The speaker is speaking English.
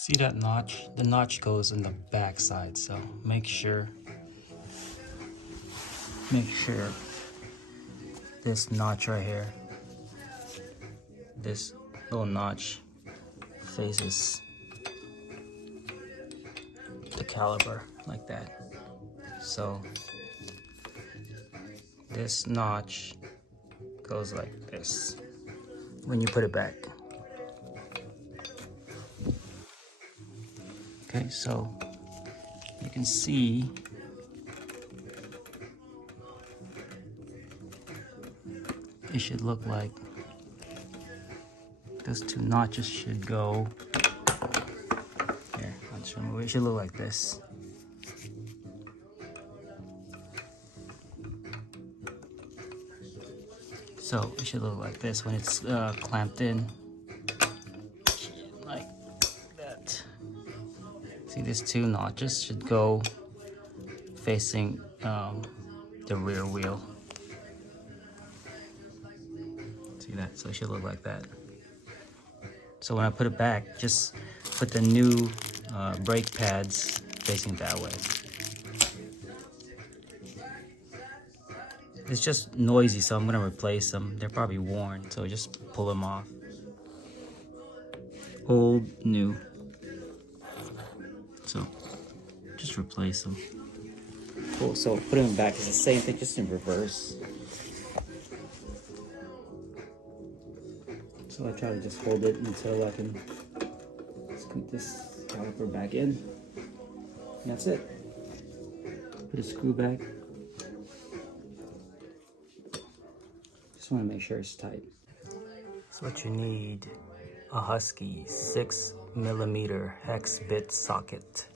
See that notch? The notch goes in the back side, so make sure this notch right here, this little notch faces the caliper like that. So this notch goes like this when you put it back. Okay, so you can see it should look like those two notches should go here. I'll just remove it. It should look like this. So it should look like this when it's clamped in, like that. See, these two notches should go facing the rear wheel. See that? So it should look like that. So when I put it back, just put the new brake pads facing that way. It's just noisy, so I'm gonna replace them. They're probably worn, so just pull them off. Old, new. So just replace them. Cool, so putting them back is the same thing, just in reverse. So I try to just hold it until I can scoot this caliper back in. And that's it. Put a screw back. Just want to make sure it's tight. So what you need, a Husky 6mm hex bit socket.